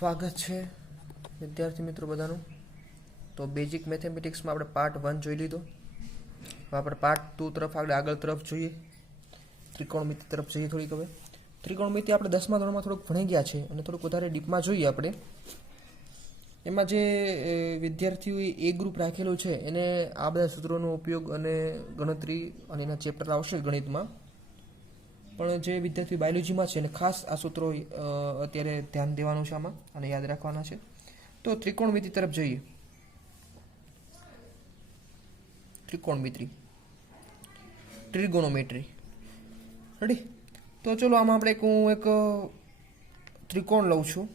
સ્વાગત છે વિદ્યાર્થી મિત્રો બધાનું. તો બેઝિક મેથેમેટિક્સમાં આપણે પાર્ટ 1 જોઈ લીધો. હવે આપણે પાર્ટ 2 તરફ આગળ તરફ જોઈએ, ત્રિકોણમિતિ તરફ જઈએ. થોડીક હવે ત્રિકોણમિતિ આપણે 10મા ધોરણમાં થોડુંક ભણી ગયા છે અને થોડુંક વધારે ડીપમાં જોઈએ આપણે. એમાં જે વિદ્યાર્થીઓએ એ ગ્રુપ રાખેલું છે એને આ બધા સૂત્રોનો ઉપયોગ અને ગણતરી અને એના ચેપ્ટર આવશે ગણિતમાં. પણ જે વિદ્યાર્થી બાયોલોજીમાં છે એને ખાસ આ સૂત્રો અત્યારે ધ્યાન દેવાનું છે આમાં અને યાદ રાખવાના છે. તો ત્રિકોણમિતિ તરફ જઈએ. ત્રિકોણમિતિ, ટ્રિગોનોમેટ્રી. રેડી? તો ચલો આમાં આપણે હું એક ત્રિકોણ લઉં છું.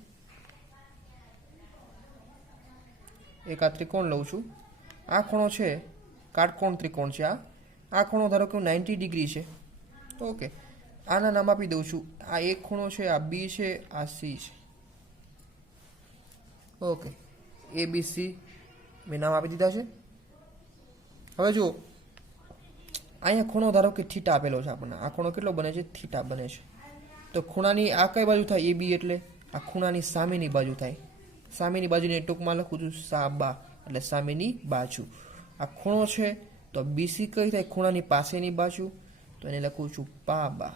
એક આ ત્રિકોણ લઉં છું. આ ખૂણો છે કાટકોણ ત્રિકોણ છે. આ ખૂણો ધારો કે 90 ડિગ્રી છે. ઓકે, આના નામ આપી દઉં છું. આ એક ખૂણો છે, આ બી છે, આ સી છે. ઓકે, એ બી સી મેં નામ આપી દીધા છે. હવે જુઓ, અહીંયા ખૂણો ધારો કે થીટા આપેલો છે આપણને. આ ખૂણો કેટલો બને છે? થીટા બને છે. તો ખૂણાની આ કઈ બાજુ થાય? એ બી એટલે આ ખૂણાની સામેની બાજુ થાય. સામેની બાજુને ટૂંકમાં લખું છું સાબા, એટલે સામેની બાજુ. આ ખૂણો છે તો બીસી કઈ થાય? ખૂણાની પાસેની બાજુ, તો એને લખું છું પાબા.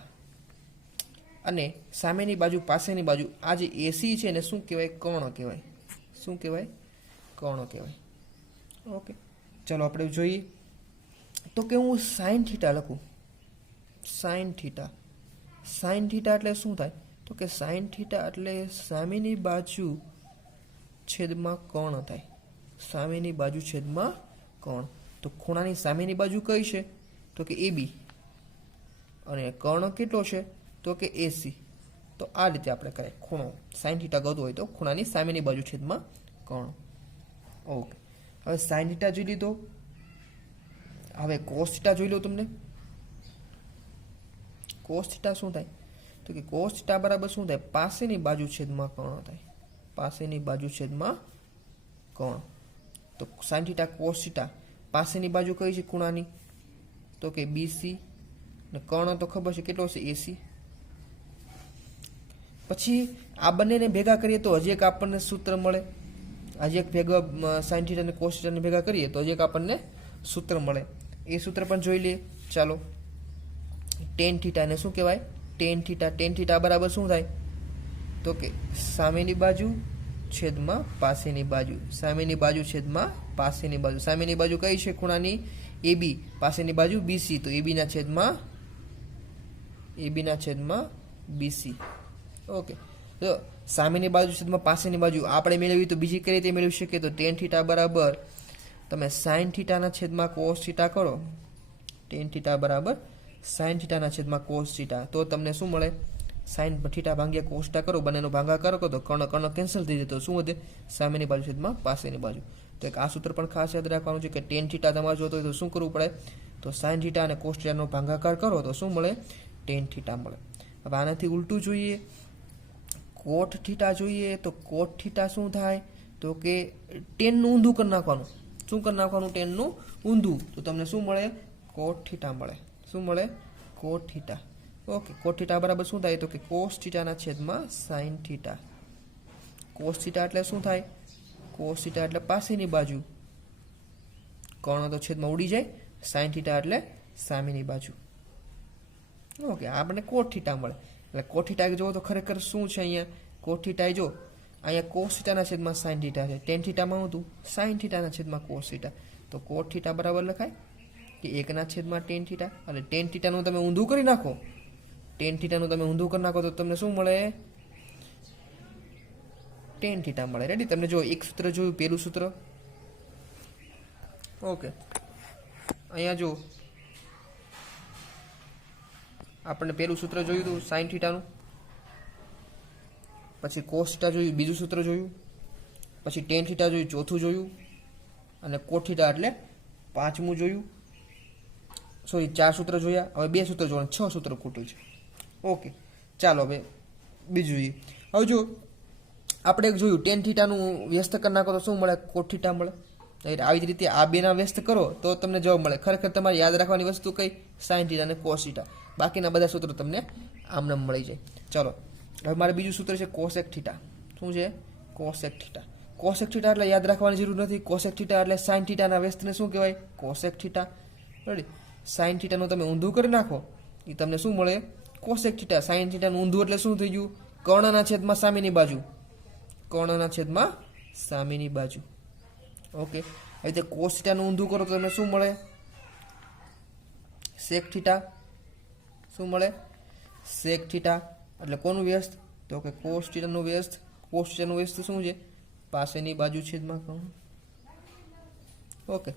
અને સામેની બાજુ પાસેની બાજુ આ જે એસી છે એને શું કહેવાય? કર્ણ કહેવાય. શું કહેવાય? કર્ણ કહેવાય. ઓકે, ચલો આપણે જોઈએ. તો કે હું સાઇન થીટા લખું. Sine theta. સાઇન થીટા એટલે શું થાય? તો કે સાઇન થીટા એટલે સામેની બાજુ છેદમાં કર્ણ થાય. સામેની બાજુ છેદમાં કર્ણ. તો ખૂણાની સામેની બાજુ કઈ છે? તો કે એ બી. અને કર્ણ કેટલો છે? તો કે એસી. તો આ રીતે આપણે કરીએ. ખૂણો સાઇન થીટા ગોતવો હોય તો ખૂણાની સામેની બાજુ છેદમાં કર્ણ. ઓકે, હવે સાઇન થીટા જોઈ લીધો. હવે કોસ થીટા જોઈ લો. તમને કોસ થીટા શું થાય? તો કે કોસ થીટા બરાબર શું થાય? પાસેની બાજુ છેદમાં કર્ણ થાય. પાસેની બાજુ છેદમાં કર્ણ. તો સાઇન થીટા કોસ થીટા પાસેની બાજુ કઈ છે ખૂણાની? તો કે બીસી. ને કર્ણ તો ખબર છે કેટલો છે? એસી. પછી આ બંનેને ભેગા કરીએ તો હજી એક આપણને સૂત્ર મળે. હજી એક ભેગા સાઇન થીટા અને કોસ થીટાને ભેગા કરીએ તો હજી એક આપણને સૂત્ર મળે. એ સૂત્ર પણ જોઈ લઈએ. ચાલો, ટેન થીટાને શું કહેવાય? Ten theta. ટેન થીટા બરાબર શું થાય? તો કે સામેની બાજુ છેદમાં પાસેની બાજુ. સામેની બાજુ છેદમાં પાસેની બાજુ. સામેની બાજુ કઈ છે ખૂણાની? એ બી. પાસેની બાજુ બીસી. તો એબીના છેદમાં બીસી. ઓકે, તો સામેની બાજુ છેદમાં પાસેની બાજુ આપણે મેળવી તો બીજી કઈ રીતે મેળવી શકીએ? તો ટેન થીટા બરાબર તમે સાઇન થીટાના છેદમાં કોસ થીટા કરો. ટેન થીટા બરાબર સાઇન થીટાના છેદમાં કોસ થીટા. તો તમને શું મળે? સાઇન થીટા ભાગ્યા કોસ થીટા કરો, બંનેનો ભાગાકાર કરો તો કર્ણ કેન્સલ થઈ જાય. તો શું વધે? સામેની બાજુ છેદમાં પાસેની બાજુ. તો એક આ સૂત્ર પણ ખાસ યાદ રાખવાનું છે કે ટેન થીટા તમારે જોતો હોય તો શું કરવું પડે? તો સાઇન થીટા અને કોસ થીટાનો ભાગાકાર કરો તો શું મળે? ટેન થીટા મળે. હવે આનાથી ઉલટું જોઈએ, કોટ થીટા જોઈએ. તો કોટ થીટા શું થાય? તો કે ટેનનું ઊંધું કરી નાખવાનું. શું કરી નાખવાનું? ટેનનું ઊંધું. તો તમને શું મળે? કોટ થીટા મળે. શું મળે? કોટ થીટા. ઓકે, કોટ થીટા બરાબર શું થાય? તો કે કોસ થીટાના છેદમાં સાઇન થીટા. કોસ થીટા એટલે શું થાય? કોસ થીટા એટલે પાસેની બાજુ. કર્ણ તો છેદમાં ઉડી જાય. સાઇન થીટા એટલે સામેની બાજુ. ઓકે, આપણને કોટ થીટા મળે. એટલે કોટ થીટા જો તો ખરેખર શું છે અહીંયા? કોટ થીટા જો અહીંયા કોસ થીટાના છેદમાં સાઇન થીટા છે. ટેન થીટામાં હતું સાઇન થીટાના છેદમાં કોસ થીટા. તો કોટ થીટા બરાબર લખાય કે 1ના છેદમાં ટેન થીટા. અને ટેન થીટાનું તમે ઊંધું કરી નાખો. ટેન થીટાનું તમે ઊંધું કરી નાખો તો તમને શું મળે? ટેન થીટા મળે. રેડી? તમને જો એક સૂત્ર જોયું, પહેલું સૂત્ર. ઓકે, અહીંયા જો આપણને પહેલું સૂત્ર જોયું હતું સાઇન થીટાનું. પછી કોસ થીટા જોયું, બીજું સૂત્ર જોયું. પછી ટેન થીટા જોયું, ચોથું જોયું. અને કોટ થીટા એટલે પાંચમું જોયું. સોરી, 4 સૂત્ર જોયા. હવે 2 સૂત્ર જોવાના, 6 સૂત્ર ખોટું છે. ઓકે, ચાલો હવે બીજું જોઈએ. હવે જો આપણે એક જોયું ટેન થીટાનું વ્યસ્ત કરી નાખો તો શું મળે? કોટ થીટા મળે. આવી જ રીતે આ બેના વ્યસ્ત કરો તો તમને જવાબ મળે. ખરેખર તમારે યાદ રાખવાની વસ્તુ કઈ? સાઇન થીટા અને કોસ થીટા. બાકીના બધા સૂત્રો તમને આમને મળી જાય. ચલો, હવે મારે બીજું સૂત્ર છે કોસેક થીટા. શું છે? Cosec theta. કોસેક થીટા એટલે યાદ રાખવાની જરૂર નથી. કોસેક થીટા એટલે સાઇન થીટાના વ્યસ્તને શું કહેવાય? Cosec theta. રેડી? સાઇન થીટાનું તમે ઊંધું કરી નાખો એ તમને શું મળે? Cosec theta. સાઇન થીટાનું ઊંધું એટલે શું થઈ ગયું? કર્ણના છેદમાં સામેની બાજુ. કર્ણના છેદમાં સામેની બાજુ. ઓકે, એ રીતે કોસ થીટાનું ઊંધું કરો તો તમને શું મળે? Sec theta. શું મળે? Sec theta. એટલે કોનું વ્યસ્ત? તો કે કોસ થીટાનું વ્યસ્ત. કોસ થીટાનું વ્યસ્ત શું છે? પાસેની બાજુ છેદમાં કર્ણ. ઓકે,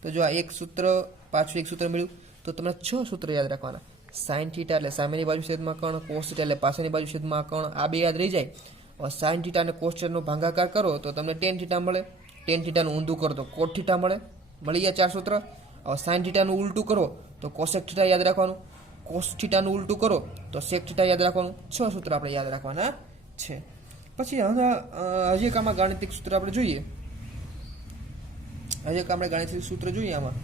તો જો આ એક સૂત્ર પાછું એક સૂત્ર મળ્યું તો તમને 6 સૂત્ર યાદ રાખવાના. સાઇન થીટા એટલે સામેની બાજુ છેદમાં કર્ણ, કોસ થીટા એટલે પાસેની બાજુ છેદમાં કર્ણ. આ બે યાદ રહી જાય. હવે સાઇન થીટા અને કોસ થીટાનો ભાગાકાર કરો તો તમને ટેન થીટા મળે. ટેન થીટાનું ઊંધું કરો તો કોટ થીટા મળે. મળી ગયા 4 સૂત્ર. હવે સાઇન થીટાનું ઉલટું કરો તો કોસેક થીટા યાદ રાખવાનું. કોસ થીટાનું ઉલટું કરો તો સેક થીટા યાદ રાખવાનું. 6 સૂત્ર આપણે યાદ રાખવાના છે. પછી હજી એક આમાં ગાણિતિક સૂત્ર આપણે જોઈએ. હજી એક આપણે ગાણિતિક સૂત્ર જોઈએ આમાં.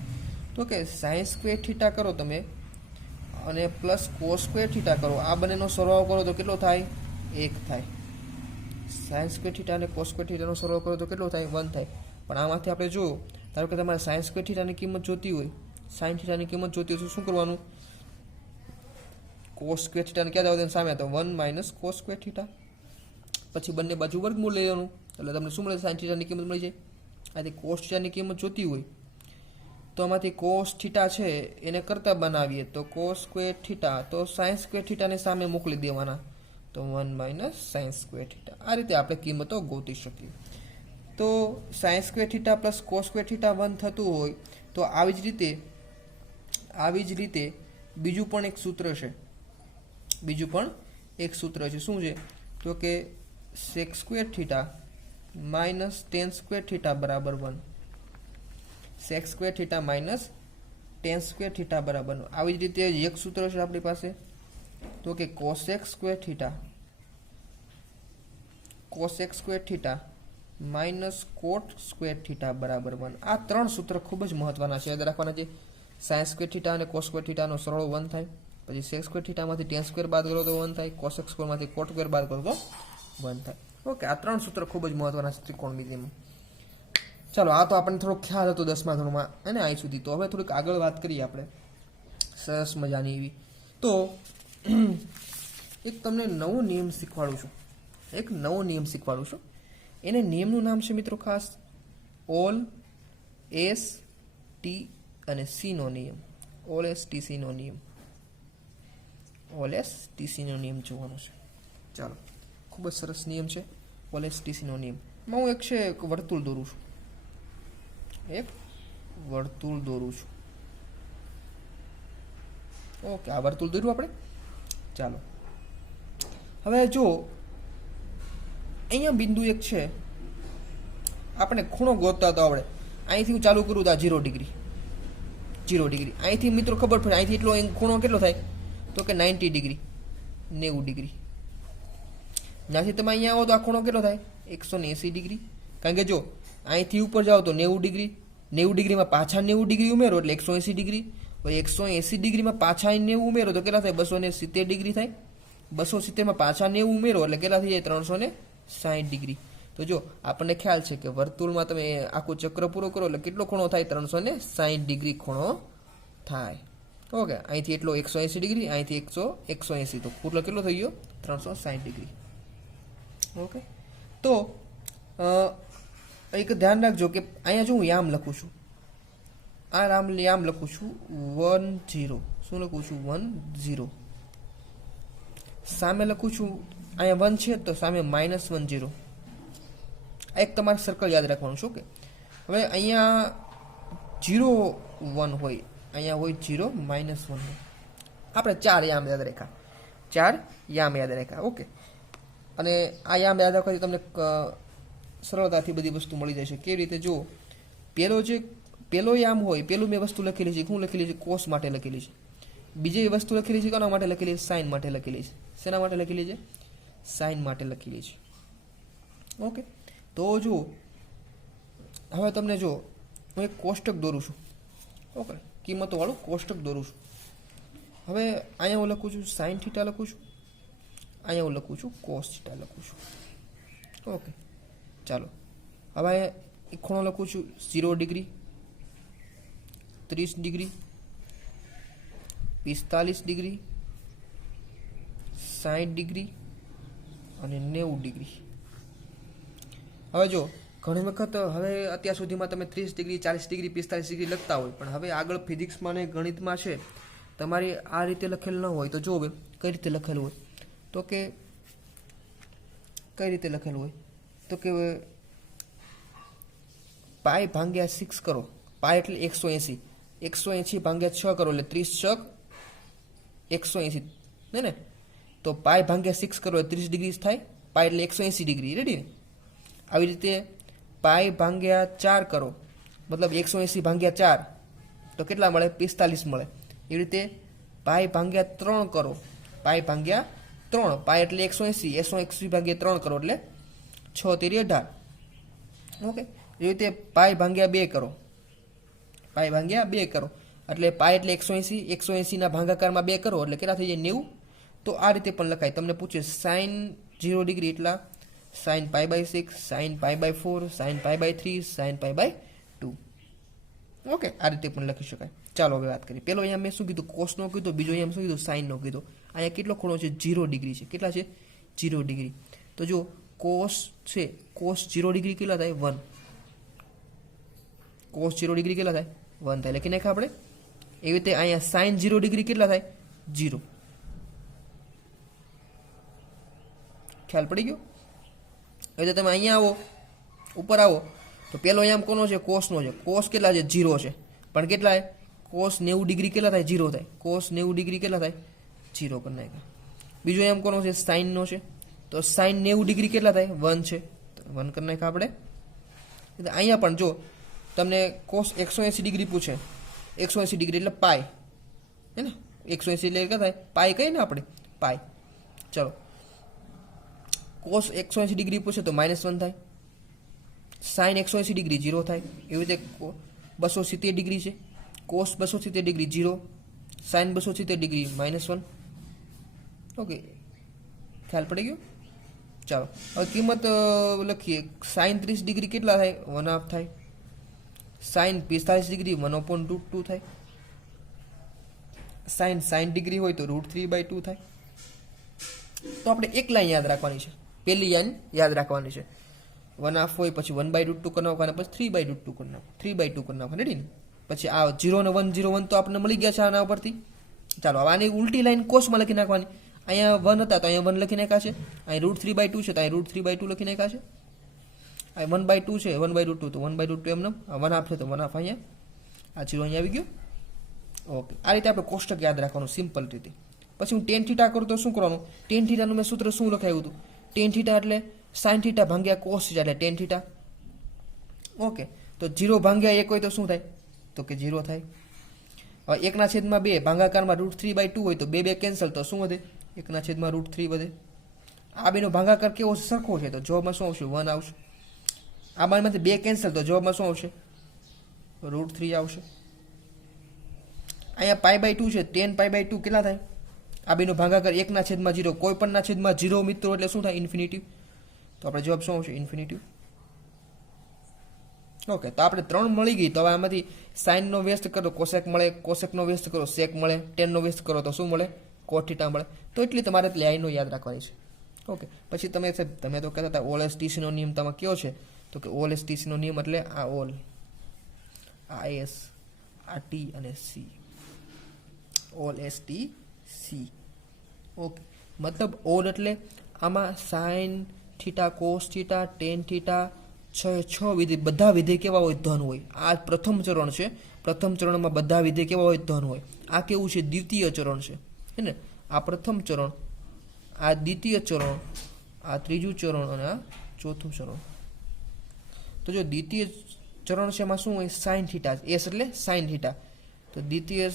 તો કે સાઇન સ્ક્વેર થીટા કરો તમે અને પ્લસ કોસ સ્ક્વેર થીટા કરો. આ બંનેનો સરવાળો કરો તો કેટલો થાય? 1 થાય. સાઇન સ્ક્વેર થીટા અને કોસ સ્ક્વેર થીટાનો સરવાળો કરો તો કેટલો થાય? 1 થાય. પણ આમાંથી આપણે જો ધારો કે તમારે સાઇન સ્ક્વેર થીટાની કિંમત જોતી હોય, સાઇન થીટાની કિંમત જોતી હોય તો શું કરવાનું? કોસ સ્ક્વેર થીટાને ક્યાં દાવ સામે તો 1 - કોસ સ્ક્વેર થીટા. પછી બંને બાજુ વર્ગમૂળ લઈ લેવાનું એટલે તમને શું મળે? સાઇન થીટાની કિંમત મળી જાય. આથી કોસ થીટાની કિંમત જોતી હોય તો આમાંથી કોસ થીટા છે એને કરતા બનાવીએ તો કોસ સ્ક્વેર થીટા, તો સાઇન સ્ક્વેર થીટાને સામે મોકલી દેવાના તો 1 - સાઇન સ્ક્વેર થીટા. આ રીતે આપણે કિંમતો ગોતી શકીએ. તો sine square theta plus cos square theta 1 થતું હોય તો આવી જ રીતે બીજું પણ એક સૂત્ર છે. બીજું પણ એક સૂત્ર છે. શું છે? તો કે sec square theta minus tan square theta બરાબર 1. Sec square theta minus tan square theta બરાબર 1. આવી જ રીતે એક સૂત્ર છે આપણી પાસે. તો કે cosec square theta minus cot square theta બરાબર 1. આ 3 સૂત્ર ખૂબ જ મહત્વના છે, યાદ રાખવાના છે. સાઇન સ્ક્વેર થીટા અને કોસ સ્ક્વેર થીટાનો સરવાળો 1 થાય. પછી સેક સ્ક્વેર થીટામાંથી ટેન સ્ક્વેર બાદ કરો તો 1 થાય. કોસેક સ્ક્વેરમાંથી કોટ સ્ક્વેર બાદ કરો તો 1 થાય. ઓકે, આ 3 સૂત્ર ખૂબ જ મહત્વના છે ત્રિકોણમિતિમાં. ચાલો, આ તો આપણને થોડોક ખ્યાલ હતો 10મા ધોરણમાં અને અહીં સુધી. તો હવે થોડીક આગળ વાત કરીએ આપણે સરસ મજાની એવી. તો એક તમને નવો નિયમ શીખવાડું છું. એને નિયમનું નામ છે મિત્રો ખાસ ઓલ એસ ટી અને સીનો નિયમ. ઓલ એસ ટીસીનો નિયમ. ઓલ એસ ટીસીનો નિયમ જોવાનો છે. ચાલો, ખૂબ જ સરસ નિયમ છે ઓલ એસ ટીસીનો નિયમ. હું એક વર્તુળ દોરું છું. ઓકે, આ વર્તુળ દોર્યું આપણે. ચાલો, હવે જો અહીંયા બિંદુ એક છે, આપણે ખૂણો ગોતતા તો આવડે. અહીંથી હું ચાલુ કરું તો આ 0 ડિગ્રી. અહીંથી મિત્રો ખબર પડે અહીંથી એટલો ખૂણો કેટલો થાય તો કે 90 ડિગ્રી, 90 ડિગ્રી. ત્યાંથી તમે અહીંયા આવો તો આ ખૂણો કેટલો થાય? 180 ડિગ્રી. કારણ કે જો અહીંથી ઉપર જાઓ તો 90 ડિગ્રી, 90 ડિગ્રીમાં પાછા 90 ડિગ્રી ઉમેરો એટલે 180 ડિગ્રી. પછી 180 ડિગ્રીમાં પાછા 90 ઉમેરો તો કેટલા થાય? 270 ડિગ્રી થાય. 270માં પાછા 90 ઉમેરો એટલે કેટલા થઈ જાય? 360 ડિગ્રી. તો જો આપણને ખ્યાલ છે કે વર્તુળમાં તમે આખું ચક્ર પૂરો કરો એટલે કેટલો ખૂણો થાય? 360 ડિગ્રી ખૂણો થાય. ઓકે, અહીંથી એટલો 180 ડિગ્રી, અહીંથી 180, તો કુલ કેટલો થઈ ગયો? 360 ડિગ્રી. ઓકે, તો એક ધ્યાન રાખજો કે અહીંયા જો હું યામ લખું છું, આ યામ લખું છું 1 0. શું લખું છું? 1 0. સામે લખું છું અહીંયા 1 છે તો સામે -1 0. આ એક તમારે સર્કલ યાદ રાખવાનું છે. ઓકે, હવે અહીંયા 0 1 હોય, અહીંયા હોય 0 -1 હોય. આપણે 4 યામ યાદ રાખ્યા. ઓકે, અને આ યામ યાદ રાખવાથી તમને સરળતાથી બધી વસ્તુ મળી જશે. કેવી રીતે? જો પેલો યામ હોય, પેલું મેં વસ્તુ લખેલી છે, શું લખેલી છે? કોસ માટે લખેલી છે. બીજી વસ્તુ લખેલી છે કોના માટે લખેલી છે? સાઇન માટે લખેલી છે. શેના માટે લખેલી છે? સાઇન માટે લખેલી છે. ઓકે, તો જો હવે તમને જો હું એક કોષ્ટક દોરું છું. ઓકે, કિંમતોવાળું કોષ્ટક દોરું છું. હવે અહીંયા હું લખું છું સાઇન થીટા લખું છું, અહીંયા હું લખું છું કોસ થીટા લખું છું. ઓકે, ચાલો હવે એક ખૂણો લખું છું 0 ડિગ્રી, 30 ડિગ્રી, 45 ડિગ્રી, 60 ડિગ્રી અને 90 ડિગ્રી. હવે જો ઘણી વખત હવે અત્યાર સુધીમાં તમે 30 ડિગ્રી, 40 ડિગ્રી, 45 ડિગ્રી લખતા હોય, પણ હવે આગળ ફિઝિક્સમાં ને ગણિતમાં છે તમારી આ રીતે લખેલ ન હોય તો જો હવે કઈ રીતે લખેલું હોય તો કે કઈ રીતે લખેલું હોય તો કે પાઈ ભાગ્યા 6 કરો. પાઈ એટલે 180, 180 ભાગ્યા 6 કરો એટલે 30 6 180 ને. તો પાઈ ભાગ્યા 6 કરો એટલે 30 ડિગ્રી થાય. પાઈ એટલે 180 ડિગ્રી. રેડી ને? આવી રીતે પાઈ ભાગ્યા 4 કરો મતલબ 180 ભાગ્યા 4 તો કેટલા મળે? 45 મળે. એવી રીતે પાઈ ભાગ્યા 3 કરો, પાઈ ભાગ્યા 3, પાઈ એટલે 180, 180 ભાગ્યા 3 કરો એટલે 6 તેરી 18. ઓકે. એવી રીતે પાઈ ભાગ્યા 2 કરો, પાઈ ભાગ્યા 2 કરો એટલે પાઈ એટલે 180, 180 ના ભાગાકારમાં 2 કરો એટલે કેટલા થઈ જાય? 90. તો આ રીતે પણ લખાય. તમને પૂછે સાઇન 0 ડિગ્રી એટલા, sine pi by 6, sine pi by 4, sine pi by 3, sine pi by 2. Okay, આ રીતે પણ લખી શકાય. ચાલો હવે વાત કરીએ. પેલો અહીંયા મેં શું કીધું? કોસનો કીધું. બીજો અહીંયા શું કીધું? સાઇનનો કીધું. અહીંયા કેટલો ખૂણો છે? 0 ડિગ્રી છે. કેટલા છે? 0 ડિગ્રી. તો જો કોસ છે, કોસ 0 ડિગ્રી કેટલા થાય? 1. કોસ 0 ડિગ્રી કેટલા થાય? 1 થાય. લખી નાખ્યા આપણે. એવી રીતે અહીંયા સાઇન 0 ડિગ્રી કેટલા થાય? 0. ખ્યાલ પડી ગયો? એટલે તમે અહીંયા આવો, ઉપર આવો તો પેલો અહીંયા કોનો છે? કોસનો છે. કોસ કેટલા છે? 0 છે. પણ કેટલા? કોસ 90 ડિગ્રી કેટલા થાય? 0 થાય. કોસ 90 ડિગ્રી કેટલા થાય? 0 કરી નાખ્યા. બીજો એમ કોનો છે? સાઇનનો છે. તો સાઇન 90 ડિગ્રી કેટલા થાય? 1 છે. તો 1 કરી નાખ્યા આપણે. અહીંયા પણ જો તમને કોસ 180 ડિગ્રી પૂછે, 180 ડિગ્રી એટલે પાઈ, હે ને? 180 એટલે કેટલા થાય? પાઈ કહીએ ને આપણે, પાઈ. ચલો, કોસ 180 ડિગ્રી પૂછે તો -1 થાય. સાઇન 180 ડિગ્રી 0 થાય. એવી રીતે 270 ડિગ્રી છે. Cos 270 degree 0, sine 270 degree -1. Okay, ખ્યાલ પડી ગયો? ચાલો હવે કિંમત લખીએ. સાઇન 30 ડિગ્રી કેટલા થાય? 1/2 થાય. સાઇન 45 ડિગ્રી 1/√2 થાય. સાઇન 60 ડિગ્રી હોય તો √3/2 થાય. તો આપણે એક લાઈન યાદ રાખવાની છે. પહેલી લાઈન યાદ રાખવાની છે. 1/2 હોય પછી 1/√2 કરી નાખવાના, પછી 3/√2 કરી નાખો, 3/2 કરી નાખો. રેડી ને? પછી આ 0 ને 1, 0 1 તો આપણને મળી ગયા છે આના ઉપરથી. ચાલો હવે આની ઉલટી લાઈન કોસમાં લખી નાખવાની. અહીંયા 1 હતા તો અહીંયા 1 લખી નાખ્યા છે. અહીં √3/2 છે તો અહીં √3/2 લખી નાખ્યા છે. આ 1/2 છે, 1/√2 તો 1/√2 એમને 1/2 છે તો 1/2 અહીંયા. આ 0 અહીંયા આવી ગયો. ઓકે, આ રીતે આપણે કોષ્ટક યાદ રાખવાનું સિમ્પલ રીતે. પછી હું ટેન થીટા કરું તો શું કરવાનું? ટેન થીટાનું મેં સૂત્ર શું લખાયું હતું? ટેન થીટા એટલે સાઇન થીટા ભાગ્યા કોસ થીટા એટલે ટેન થીટા. ઓકે, તો 0 ભાગ્યા 1 હોય તો શું થાય? તો કે 0 થાય. હવે 1/2 ભાગાકારમાં √3/2 હોય તો 2 કેન્સલ તો શું વધે? 1/√3 વધે. આ બેનો ભાગાકાર કેવો સરખો છે તો જવાબમાં શું આવશે? 1 આવશે. આ બારમાંથી 2 કેન્સલ તો જવાબમાં શું આવશે? √3 આવશે. અહીંયા π/2 છે, tan π/2 કેટલા થાય? આ બેનો ભાગાકાર 1/0. કોઈ પણના છેદમાં 0 મિત્રો એટલે શું થાય? ઇન્ફિનિટિવ. તો આપણે જવાબ શું આવશે? ઇન્ફિનિટિવ. ઓકે, તો આપણે 3 મળી ગઈ. તો હવે આમાંથી સાઇનનો વેસ્ટ કરો કોસેક મળે, કોસેકનો વેસ્ટ કરો સેક મળે, ટેનનો વેસ્ટ કરો તો શું મળે? કોટ થીટા મળે. તો એટલી તમારે લાઈનો યાદ રાખવાની છે. ઓકે, પછી તમે તો કહેતા હતા ઓલ એસ ટીસીનો નિયમ તમારે કયો છે? તો કે ઓલ એસ ટીસીનો નિયમ એટલે આ ઓલ, આ એસ, આ ટી અને C. All S T C. Okay, મતલબ ઓલ એટલે આમાં sine theta, cos theta, ten theta, 6 વિધેય, બધા વિધેય કેવા હોય? ધન હોય. આ પ્રથમ ચરણ છે. પ્રથમ ચરણમાં બધા વિધેય કેવા હોય? ધન હોય. આ કેવું છે? દ્વિતીય ચરણ છે, હે ને? આ પ્રથમ ચરણ, આ દ્વિતીય ચરણ, આ ત્રીજું ચરણ અને આ ચોથું ચરણ. તો જો દ્વિતીય ચરણ છે એમાં શું હોય? Sine theta. એસ એટલે સાઇન થીટા. તો દ્વિતીય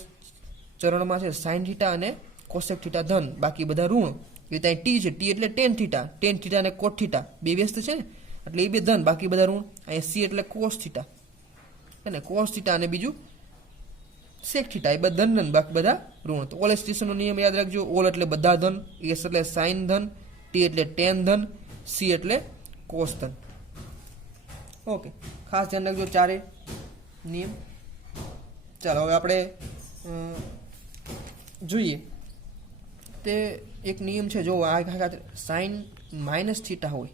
ચરણમાં છે સાઇન થીટા અને કોસેક થીટા ધન, બાકી બધા ઋણ. એ ત્યાં ટી છે, ટી એટલે ટેન થીટા, ટેન થીટા અને કોટ થીટા બે વ્યસ્ત છે ને એટલે એ બે ધન, બાકી બધા ઋણ. અહીંયા સી એટલે કોસ થીટા, અને કોસ થીટા અને બીજું સેક થીટા, એ બધા ધન, બાકી બધા ઋણ. તો ઓલ એસ ટીસીનો નિયમ યાદ રાખજો. ઓલ એટલે બધા ધન, એસ એટલે સાઇન ધન, ટી એટલે ટેન ધન, સી એટલે કોસ ધન. ઓકે, ખાસ ધ્યાન રાખજો ચારે નિયમ. ચાલો હવે આપણે જોઈએ તે એક નિયમ છે. જો આ સાઇન માઇનસ થીટા હોય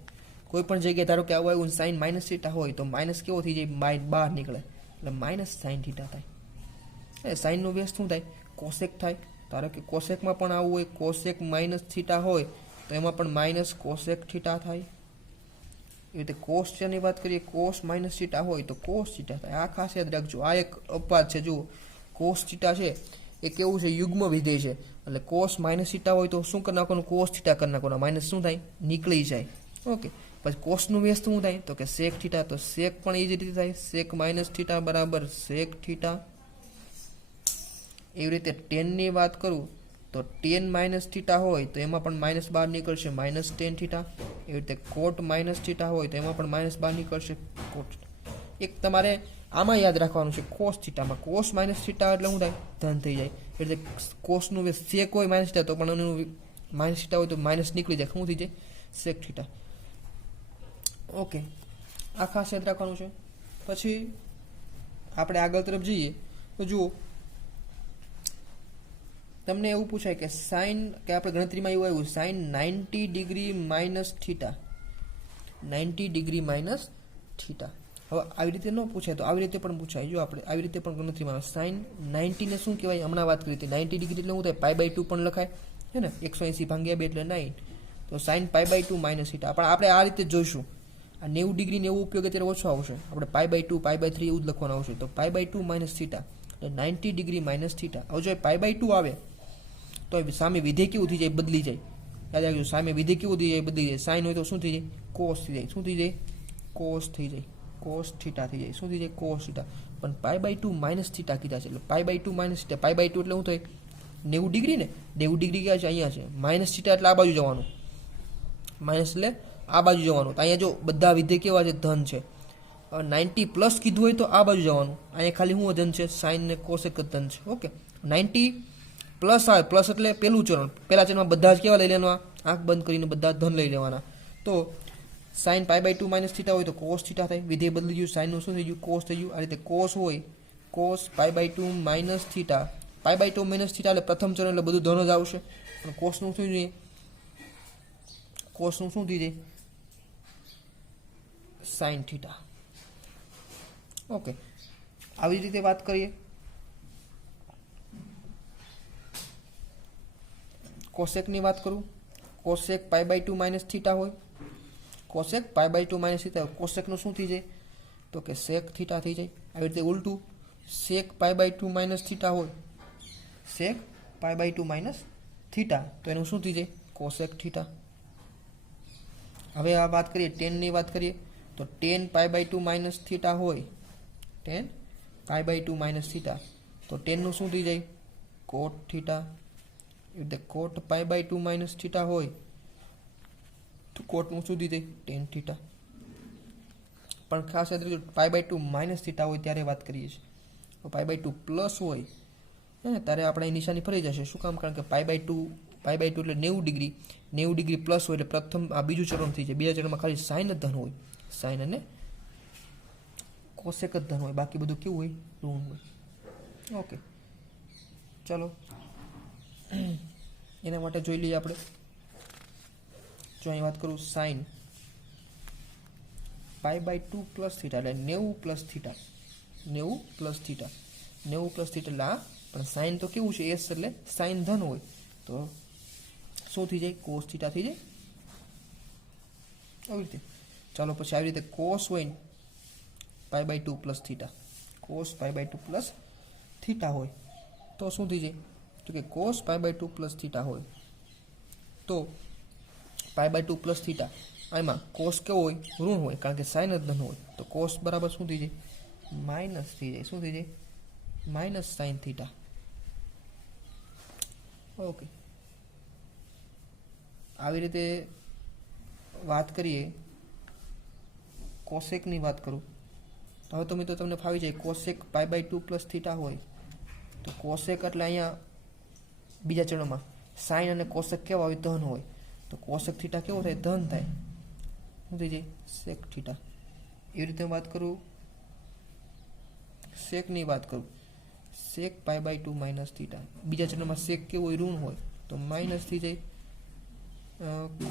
કોઈ પણ જગ્યાએ, ધારો કે આવું આવ્યું સાઇન માઇનસ થીટા હોય તો માઇનસ કેવો થઈ જાય, બહાર નીકળે એટલે માઇનસ સાઇન થીટા થાય. સાઇનનો બેઝ શું થાય, કોસેક થાય. ધારો કે કોસેકમાં પણ આવું હોય, કોસેક માઇનસ થીટા હોય તો એમાં પણ માઇનસ કોસેક થીટા થાય. એ રીતે કોસ ની વાત કરીએ, કોસ માઇનસ થીટા હોય તો કોસ થીટા થાય. આ ખાસ યાદ રાખજો. આ એક અપવાદ છે. જુઓ, કોસ થીટા છે એ કેવું છે, યુગ્મ વિધેય છે. એટલે કોસ માઇનસ થીટા હોય તો શું કરી નાખવાનું, કોસ થીટા કરી નાખવાનું. માઇનસ શું થાય, નીકળી જાય. ઓકે, પછી કોસનું બેઝ શું થાય તો કે સેક થીટા. તો સેક પણ એ જ રીતે થાય, સેક માઇનસ થીટા બરાબર સેક થીટા. એવી રીતે ટેનની વાત કરું તો ટેન માઇનસ થીટા હોય તો એમાં પણ માઇનસ બહાર નીકળશે, માઇનસ ટેન થીટા. એવી રીતે કોટ માઇનસ થીટા હોય તો એમાં પણ માઇનસ બહાર નીકળશે, કોટ. એક તમારે આમાં યાદ રાખવાનું છે, કોસ થીટામાં કોસ માઇનસ થીટા એટલે શું થાય, ધન થઈ જાય. એટલે કોસનું સેક હોય માઇનસ થીટા તો પણ એનું માઇનસ થીટા હોય તો માઇનસ નીકળી જાય, શું થઈ જાય, સેક થીટા. ઓકે, આ ખાસ યાદ રાખવાનું છે. પછી આપણે આગળ તરફ જઈએ તો જુઓ, તમને એવું પૂછાય કે સાઇન, કે આપણે ગણતરીમાં એવું આવ્યું sine 90 degree minus theta, 90 degree minus theta. હવે આવી રીતે ન પૂછાય તો આવી રીતે પણ પૂછાય. જો આપણે આવી રીતે પણ ગણતરીમાં સાઇન 90 ને શું કહેવાય, હમણાં વાત કરી હતી 90 ડિગ્રી એટલે શું થાય, π/2 પણ લખાય છે ને, 180 ભાગ્યા 2 એટલે 9. તો સાઇન π/2 માઇનસ થીટા. પણ આપણે આ રીતે જોઈશું. આ 90 ડિગ્રી ને એવો ઉપયોગ અત્યારે ઓછો આવશે. આપણે π/2 π/3 એવું જ લખવાનું આવશે. તો π/2 માઇનસ થીટા એટલે 90 ડિગ્રી માઇનસ થીટા. હવે જો π/2 આવે તો સામે વિધેય કેવું થઈ જાય, બદલી જાય. યાદ રાખજો, સામે વિધેય કેવું થઈ જાય, બદલી જાય. સાઇન હોય તો શું થઈ જાય, કોસ થઈ જાય. શું થઈ જાય, કોસ થઈ જાય, કોસ થીટા થઈ જાય. શું થઈ જાય, કોસ થીટા. પણ π/2 માઇનસ થીટા કીધા છે એટલે π/2 માઇનસ થીટા. π/2 એટલે શું થાય, 90 ડિગ્રી ને, 90 ડિગ્રી ક્યાં છે, અહીંયા છે. માઇનસ થીટા એટલે આ બાજુ જવાનું, માઇનસ એટલે આ બાજુ જવાનું. તો અહીંયા જો બધા વિધેય કેવા છે, ધન છે. 90 પ્લસ કીધું હોય તો આ બાજુ જવાનું. અહીંયા ખાલી શું ધન છે, સાઇન ને કોસેક જ ધન છે. ઓકે, 90 પ્લસ આવે, પ્લસ એટલે પહેલું ચરણ, પહેલા ચરણમાં બધા જ કેવા લઈ લેવાના, આંખ બંધ કરીને બધા ધન લઈ લેવાના. તો સાઇન π/2 માઇનસ થીટા હોય તો કોસ થીટા થાય. વિધેય બદલી ગયું, સાઇનનું શું થઈ ગયું, કોસ થઈ ગયું. આ રીતે કોસ હોય, cos π/2 minus theta. π/2 minus theta એટલે પ્રથમ ચરણ એટલે બધું ધન જ આવશે. પણ કોસનું શું જોઈએ, કોસનું શું થઈ જાય, સાઇન થીટા. ઓકે, આવી રીતે વાત કરીએ. કોસેકની વાત કરું, કોસેક π/2 માઇનસ થીટા હોય, કોસેક π/2 માઇનસ થીટા. કોસેકનું શું થઈ જાય તો કે સેક થીટા થઈ જાય. આવી રીતે ઉલટું, સેક π/2 માઇનસ થીટા હોય, સેક π/2 માઇનસ થીટા તો એનું શું થઈ જાય, કોસેક થીટા. હવે આ વાત કરીએ ટેનની વાત કરીએ તો ટેન π/2 માઇનસ થીટા હોય, ટેન π/2 માઇનસ થીટા તો ટેનનું શું થઈ જાય, કોટ થીટા. એ રીતે કોટ π/2 માઇનસ થીટા હોય તો કોટનું શું થઈ જાય, ટેન થીટા. પણ ખાસ યાદ રાખજો, π/2 માઇનસ થીટા હોય ત્યારે વાત કરીએ છીએ. π/2 પ્લસ હોય ત્યારે આપણે નિશાની ફરી જશે. શું કામ, કારણ કે π/2 એટલે 90 ડિગ્રી, 90 ડિગ્રી પ્લસ હોય એટલે પ્રથમ આ બીજું ચરણ થઈ જાય. બીજા ચરણમાં ખાલી સાઇન જ ધન હોય, સાઇન અને કોસેક જ ધન હોય, બાકી બધું કેવું હોય, ઋણ હોય. ઓકે, ચલો એના માટે જોઈ લઈએ આપણે. જો અહીં વાત કરું, સાઇન π/2 પ્લસ થીટા એટલે 90 plus theta, 90 plus theta, 90 plus theta એટલે આ. પણ સાઇન તો કેવું છે, એસ એટલે સાઇન ધન હોય તો શું થઈ જાય, કોસ થીટા થઈ જાય. આવી રીતે ચાલો પછી આવી રીતે કોસ હોય π/2 plus theta, cos π/2 plus theta હોય તો શું થઈ જાય, તો કે કોસ π/2 પ્લસ થીટા હોય તો π/2 પ્લસ થીટા, આમાં કોસ કેવો હોય, ઋણ હોય, કારણ કે સાઇન જ ધન હોય તો કોસ બરાબર શું થઈ જાય, માઇનસ થઈ જાય. શું થઈ જાય, માઇનસ સાઇન થીટા. ઓકે, આવી રીતે વાત કરીએ. કોસેકની વાત કરું તો હવે તો મિત્રો તમને ફાવી જાય. કોસેક π/2 પ્લસ થીટા હોય તો કોસેક એટલે અહીંયા બીજા ચરણમાં સાઇન અને કોસેક કેવા હોય, ધન હોય તો કોસેક થીટા કેવો થાય, ધન થાય. શું થઈ જાય, સેક થીટા. એવી રીતે વાત કરું સેકની વાત કરું, સેક પાઈ બાય 2 માઇનસ થીટા, બીજા ચરણમાં સેક કેવું હોય ઋણ હોય તો માઇનસ થઈ જાય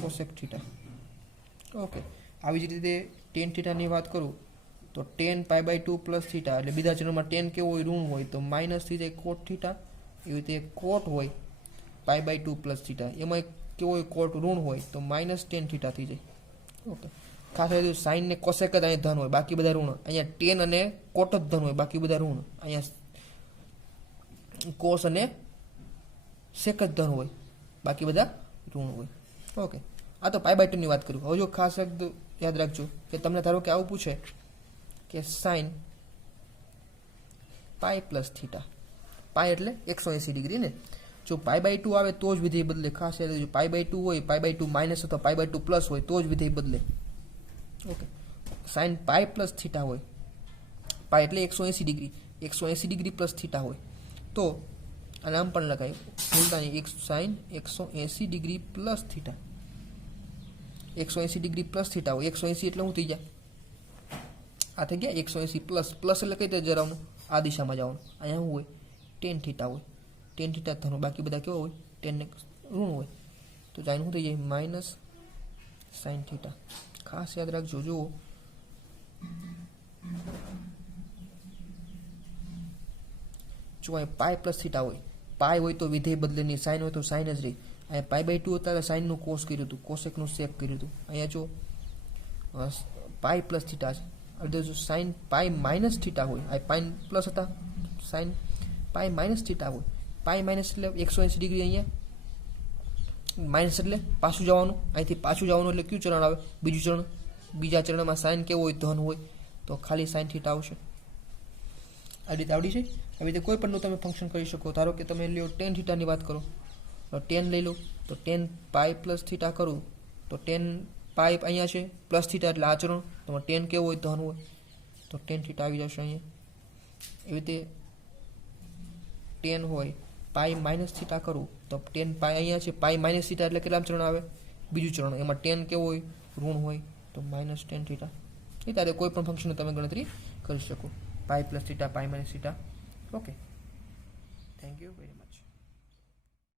કોસેક થીટા. ઓકે, આવી જ રીતે ટેન થીટાની વાત કરું તો tan pi by 2 plus theta, એટલે બીજા ચરણમાં ટેન કેવું હોય ઋણ હોય તો માઇનસ થઈ જાય કોટ થીટા. એવી રીતે કોટ હોય પાઈ બાય 2 પ્લસ થીટા, એમાં કેવો હોય કોટ ઋણ હોય તો માઇનસ ટેન થીટા થઈ જાય. ઓકે, ખાસ કરી સાઇન ને કોસેક જ અહીંયા ધન હોય, બાકી બધા ઋણ. અહીંયા ટેન અને કોટ જ ધન હોય, બાકી બધા ઋણ. અહીંયા કોસ અને સેક જ ધન હોય, બાકી બધા ઋણ હોય. ઓકે, આ તો પાઈ બાય 2 ની વાત કરું. હવે જો ખાસ યાદ રાખજો કે તમને ધારો કે આવું પૂછે કે સાઇન પાઈ પ્લસ થીટા, પાઈ એટલે 180 ડિગ્રી ને, જો પાઈ બાય 2 આવે તો જ વિધેય બદલે. ખાસ યાદ રાખજો, પાઈ બાય 2 હોય, પાઈ બાય 2 માઇનસ અથવા પાઈ બાય 2 પ્લસ હોય તો જ વિધેય બદલે. Okay, sign pi plus theta હોય, પાઈ એટલે 180 ડિગ્રી, 180 ડિગ્રી પ્લસ થીટા હોય તો આ નામ પણ લખાય ભૂલતા નહીં, sine 180 degree plus theta, 180 degree plus theta હોય. 180 એટલે શું થઈ ગયા, આ થઈ ગયા 180 પ્લસ. પ્લસ એટલે કઈ રીતે જરાવનું, આ દિશામાં જવાનું. અહીંયા શું હોય ટેન થીટા હોય, ટેન થીટા થવાનું, બાકી બધા કેવા હોય ટેન ને ઋણ હોય તો જાઈને શું થઈ જાય માઇનસ સાઇન થીટા. ખાસ યાદ રાખજો, જુઓ જો અહીંયા પાઈ પ્લસ થીટા હોય, પાઈ હોય તો વિધેય બદલે નહીં, સાઇન હોય તો સાઇન જ રહી. અહીંયા પાઈ બાય 2 હતા સાઇનનું કોસ કર્યું હતું, કોસેકનું સેક કર્યું હતું. અહીંયા જો પાઈ પ્લસ થીટા છે, એટલે જો સાઇન પાઈ માઇનસ થીટા હોય, આ પાઈ પ્લસ હતા, સાઇન પાઈ માઇનસ થીટા હોય, પાઈ માઇનસ એટલે 180 ડિગ્રી, અહીંયા માઇનસ એટલે પાછું જવાનું, અહીંથી પાછું જવાનું એટલે કયું ચરણ આવે બીજું ચરણ. બીજા ચરણમાં સાઇન કેવો હોય ધન હોય તો ખાલી સાઇન થીટા આવશે. આ રીતે આવડી છે. આવી રીતે કોઈ પણનું તમે ફંક્શન કરી શકો. ધારો કે તમે લ્યો ટેન થીટાની વાત કરો તો 10 લઈ લો તો 10 પાઈ પ્લસ થીટા કરું તો 10 પાઈ અહીંયા છે પ્લસ થીટા એટલે આ ચરણ, તો 10 કેવો હોય ધન હોય તો 10 થીટા આવી જશે અહીંયા. એવી રીતે 10 હોય પાઈ માઇનસ થીટા કરું તો 10 પાઈ અહીંયા છે, પાઈ માઇનસ થીટા એટલે કેટલા ચરણ આવે બીજું ચરણ, એમાં 10 કેવો હોય ઋણ હોય તો માઇનસ 10 થીટા. એ ત્યારે કોઈ પણ ફંક્શનની તમે ગણતરી કરી શકો, pi plus theta, pi minus theta. Okay, thank you very much.